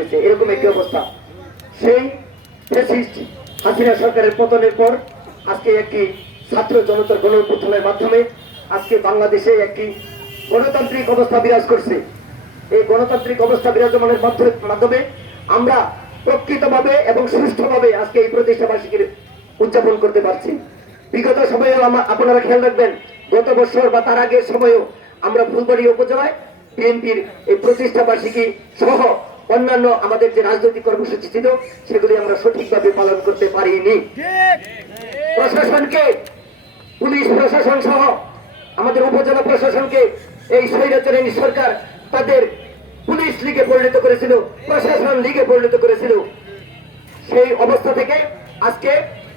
চলেছে, এরকম একটি অবস্থা। সেই ফ্যাসিস্ট হাসিনা সরকারের পতনের পর আজকে একটি ছাত্র জনতার গণঅভ্যুত্থানের মাধ্যমে আজকে বাংলাদেশে একটি গণতান্ত্রিক অবস্থা বিরাজ করছে। এই গণতান্ত্রিক অবস্থা বিরাজমানের মাধ্যমে আমরা প্রকৃতভাবে এবং সুষ্ঠুভাবে আজকে এই প্রতিষ্ঠাবার্ষিকীর উদযাপন করতে পারছি। বিগত সময়েও আপনারা খেয়াল রাখবেন, গত বছর বা তার আগের সময়েও আমরা ফুলবাড়ী উপজেলায় বিএনপির এই প্রতিষ্ঠাবার্ষিকী সহ অন্যান্য আমাদের যে রাজনৈতিক কর্মসূচি ছিল সেগুলি আমরা সঠিকভাবে পালন করতে পারিনি। প্রশাসনকে, পুলিশ প্রশাসন সহ আমাদের উপজেলা প্রশাসনকে এই স্বৈরাচারী সরকার তাদের পুলিশ লীগে পরিণত করেছিল, প্রশাসন লীগে পরিণত করেছিল। সেই অবস্থা থেকে আজকে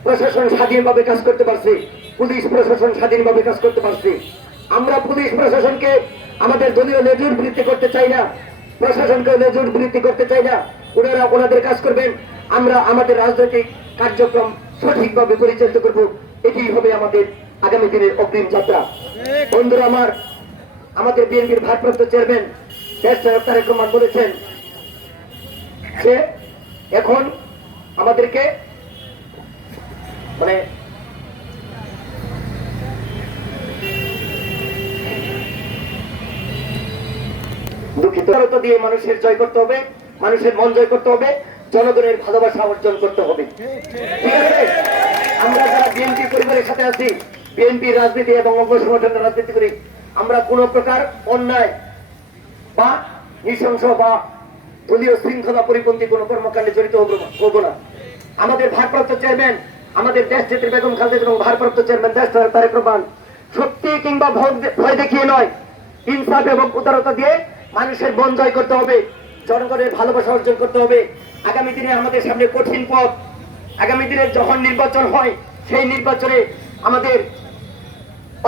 প্রশাসন স্বাধীনভাবে কাজ করতে পারছে, পুলিশ প্রশাসন স্বাধীনভাবে কাজ করতে পারছে। আমরা পুলিশ প্রশাসনকে আমাদের দলীয় লেজুর বৃত্তি করতে চাই না, প্রশাসনকে লেজুর বৃত্তি করতে চাই না। ওনারা ওনাদের কাজ করবেন, আমরা আমাদের রাজনৈতিক কার্যক্রম সঠিকভাবে পরিচালিত করব। এটি হবে আমাদের আগামী দিনের অগ্রিম যাত্রা। বন্ধুরা আমার, আমাদের বিএনপির ভারপ্রাপ্ত চেয়ারম্যান তারেক রহমান বলেছেন যে এখন আমাদেরকে মানে দুঃখিত দিয়ে মানুষের জয় করতে হবে, মানুষের মন জয় করতে হবে, জনগণের ভালোবাসা অর্জন করতে হবে। ঠিক আছে, আমরা যারা বিএনপি পরিবারের সাথে আছি, বিএনপি রাজনীতি এবং অঙ্গ সংগঠনের রাজনীতি করি, আমরা কোন প্রকার অন্যায় বা নৃশংস বা দলীয় শৃঙ্খলা পরিপন্থী কোন কর্মকাণ্ডে জড়িত হবো না। আমাদের ভারপ্রাপ্ত চেয়ারম্যান, আমাদের দেশ নেত্রী বেগম খালেদা এবং ভারপ্রাপ্ত চেয়ারম্যান দেশ তারেক রহমান সত্যি কিংবা ভয় দেখিয়ে নয়, ইনসাফ এবং উদারতা দিয়ে মানুষের মন জয় করতে হবে, জনগণের ভালোবাসা অর্জন করতে হবে। আগামী দিনে আমাদের সামনে কঠিন পথ। আগামী দিনে যখন নির্বাচন হয়, সেই নির্বাচনে আমাদের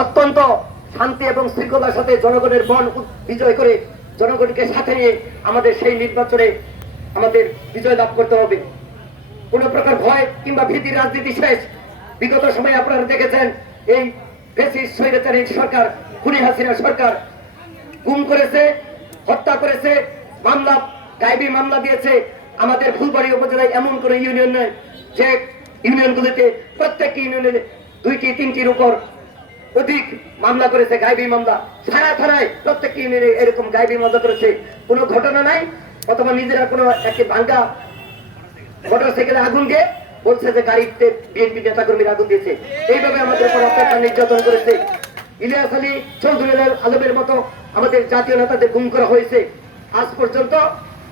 অত্যন্ত শান্তি এবং শৃঙ্খলার সাথে জনগণের মন বিজয় করে জনগণকে সাথে নিয়ে আমাদের সেই নির্বাচনে আমাদের বিজয় লাভ করতে হবে। কোন প্রকার ভয় কিংবা ভীতির রাজনীতি শেষ। বিগত সময়ে আপনারা দেখেছেন এই ফ্যাসিস্ট স্বৈরাচারী সরকার, খুনি হাসিনা সরকার গুম করেছে, হত্যা করেছে, মামলা গায়েবী মামলা দিয়েছে। আমাদের ফুলবাড়ী উপজেলায় এমন কোন ইউনিয়ন নেই যে ইউনিয়নগুলিতে প্রত্যেকটি ইউনিয়নে 2টি 3টির উপর অধিক মামলা করেছে, গায়েবী মামলা। সারা থানায় প্রত্যেকটি ইউনিয়নে এরকম গায়েবী মামলা করেছে, কোনো ঘটনা নাই। অথবা নিজেরা কোনো একটি ভাঙ্গা মোটরসাইকেলে আগুন দিয়ে বলছে যে গাড়িতে বিএনপি নেতা কর্মীরা আগুন দিয়েছে। এইভাবে আমাদের উপর অত্যাচার নির্যাতন করেছে। ইলিয়াস আলী চৌধুরী আলমের মতো আমাদের জাতীয় নেতাদের গুম করা হয়েছে। আজ পর্যন্ত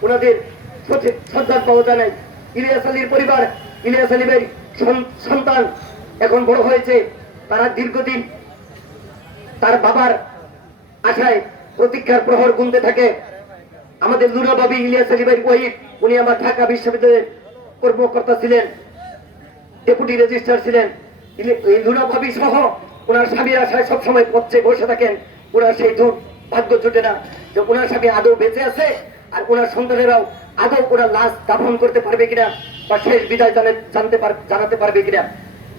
ওনাদের সন্ধান পাওয়া যায় নাই। ইলিয়াস আলীর পরিবার, ইলিয়াস আলীর সন্তান এখন বড় হয়েছে, তারা দীর্ঘদিন তার বাবার আশায় প্রতীক্ষার প্রহর গুনতে থাকে। আমাদের লুনা ভাবি ইলিয়াস আলী ভাই ওয়াহিদ, উনি আমার ঢাকা বিশ্ববিদ্যালয়ের কর্মকর্তা ছিলেন, ডেপুটি রেজিস্ট্রার ছিলেন। লুনা ভাবি সহ ওনার স্বামীর আশায় সবসময় পথে বসে থাকেন। ওনার সেই ভাগ্য জুটে না যে ওনার স্বামী আদৌ বেঁচে আছে, আর ওনার সন্তানেরাও আদৌ ওনার লাশ দাফন করতে পারবে কিনা বা শেষ বিদায় জানাতে পারবে কিনা।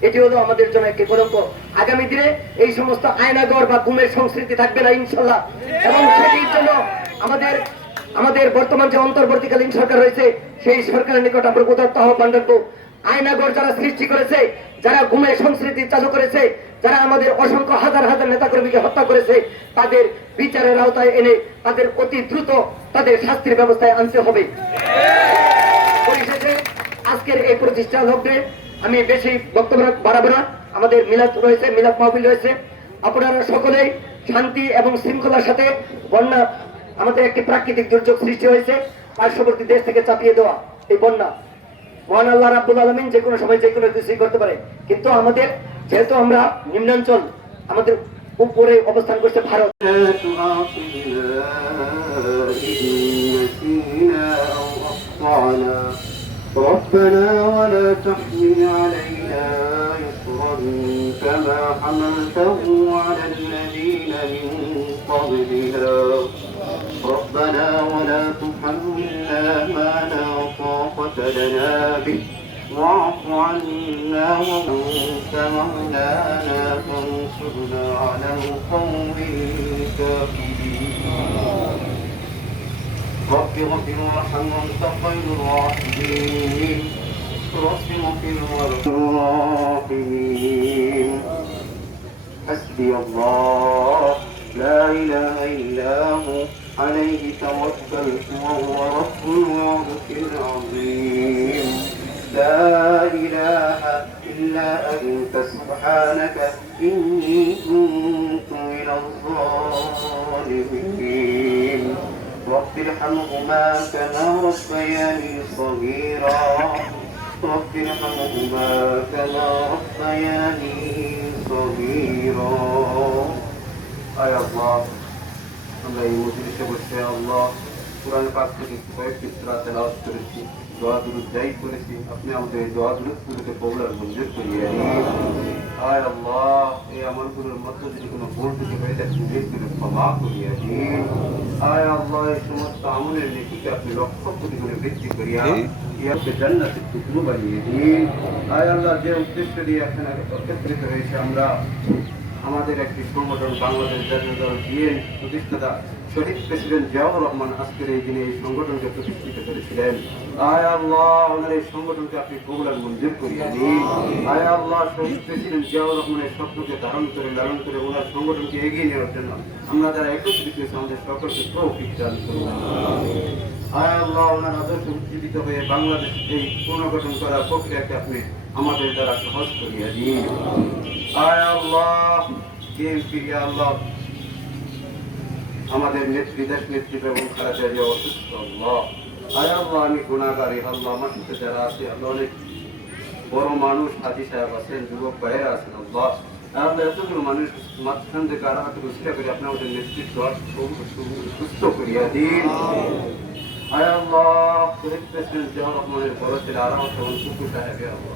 এটি হলো আমাদের জন্য একটি কলঙ্ক। আগামী দিনে এই সমস্ত আয়নাগর বা গুমের সংস্কৃতি থাকবে না ইনশাল্লাহ। এবং সেটির জন্য আমাদের বর্তমান যে অন্তর্বর্তীকালীন সরকার রয়েছে, সেই সরকারের নিকট আমরা উদাত্ত আহ্বান রাখবো। আয়নাগর যারা সৃষ্টি করেছে, যারা গুমের সংস্কৃতি চালু করেছে, যারা আমাদের অসংখ্য হাজার হাজার নেতাকর্মীকে হত্যা করেছে, তাদের বিচারের আওতায় এনে তাদের অতি দ্রুত তাদের শাস্তির ব্যবস্থায় আনতে হবে। পরিশেষে আজকের এই প্রতিষ্ঠা লগ্নে আমি বেশি বক্তব্য বাড়াবো না। আমাদের মিলাদ রয়েছে, মিলাদ মাহফিল রয়েছে। আপনারা সকলেই শান্তি এবং শৃঙ্খলার সাথে, বন্যা আমাদের একটি প্রাকৃতিক দুর্যোগ সৃষ্টি হয়েছে, পার্শ্ববর্তী দেশ থেকে চাপিয়ে দেওয়া এই বন্যা, মহান আল্লাহ রাব্বুল আলামিন যে কোনো সময় যে কোনো কিছুই করতে পারে। কিন্তু আমাদের যেহেতু আমরা নিম্নাঞ্চল, আমাদের উপরে অবস্থান করছে ভারত। ربنا ولا تحمل علينا إصرا كما حملته على الذين من قبلنا ربنا ولا تحملنا ما لا طاقة لنا به واعف عنا وأنت مولانا فانصرنا على القوم الكافرين رب اغفر وارحم وانت خير الراحمين رب اغفر وارحم الراحمين حسبي الله لا إله إلا هو عليه توكلت وهو رب العرش العظيم لا إله إلا أنت سبحانك إني كنت من الظالمين رب ارحمهما كما ربياني صغيرا رب ارحمهما كما ربياني صغيرا আয় আল্লাহ আমরা এই মজলিসে বসে আল্লাহ কোরআন পাক থেকে কয়েকটি সূরা তেলাওয়াত করেছি দোয়া দুরূদ যাই করেছি আপনি আমাদের এই দোয়া দুরূদগুলোকে কবুল আর মঞ্জুর করিয়ে নিন আয় আল্লাহ এই আমলগুলোর মধ্যে যদি কোনো ভুল ত্রুটি হয়ে থাকে সেগুলো ক্ষমা করিয়ে দিন আয় আল্লাহ এই সমস্ত আমলের নেকিকে আপনি লক্ষ কোটি গুণে বৃদ্ধি করিয়া ইয়াকে জান্নাতের টুকরো বানিয়ে দিন আয় আল্লাহ যে উদ্দেশ্য দিয়ে এখানে একত্রিত হয়েছে আমরা আমাদের একটি সংগঠন বাংলাদেশ জাতীয় দল বিএন প্রতিষ্ঠাতা শহীদ প্রেসিডেন্ট জিয়াউর রহমান আজকের এই দিনে এই সংগঠনকে প্রতিষ্ঠিত করেছিলেন আয় আল্লাহ ওনার এই সংগঠনকে আপনি কবুল আর মঞ্জুর করিয়ে দিন আয় আল্লাহ শহীদ প্রেসিডেন্ট জিয়াউর রহমানের স্বপ্নকে ধারণ করে লালন করে ওনার সংগঠনকে এগিয়ে নেওয়ার জন্য আমরা যারা একত্রিত হয়েছি আমাদের সকলকে তৌফিক দান করুন আয় আল্লাহ ওনার আদর্শ উজ্জীবিত হয়ে বাংলাদেশ এই পুনর্গঠন করার প্রক্রিয়াকে আপনি আমাদের দ্বারা সহজ করিয়ে দিন আয় আল্লাহ ইয়া আল্লাহ আমাদের নেত্রী দেশ নেত্রী এবং খালেদা অসুস্থ আল্লাহ আয় আল্লাহ আমি গুণাগারী আল্লাহ আমার সাথে যারা আছে আল্লাহ অনেক বড় মানুষ হাজি সাহেব আছেন যুবক ভাইয়েরা আছেন আল্লাহ আল্লাহ এতগুলো মানুষ মাঝখান থেকে আর হাতে উচিলা করে আপনি আমাদের নেতৃত্ব সুস্থ করিয়া দিন আয় আল্লাহ শহীদ প্রেসিডেন্ট জিয়াউর রহমানের বড় ছেলে আরামত এবং কুকুর সাহেব আল্লাহ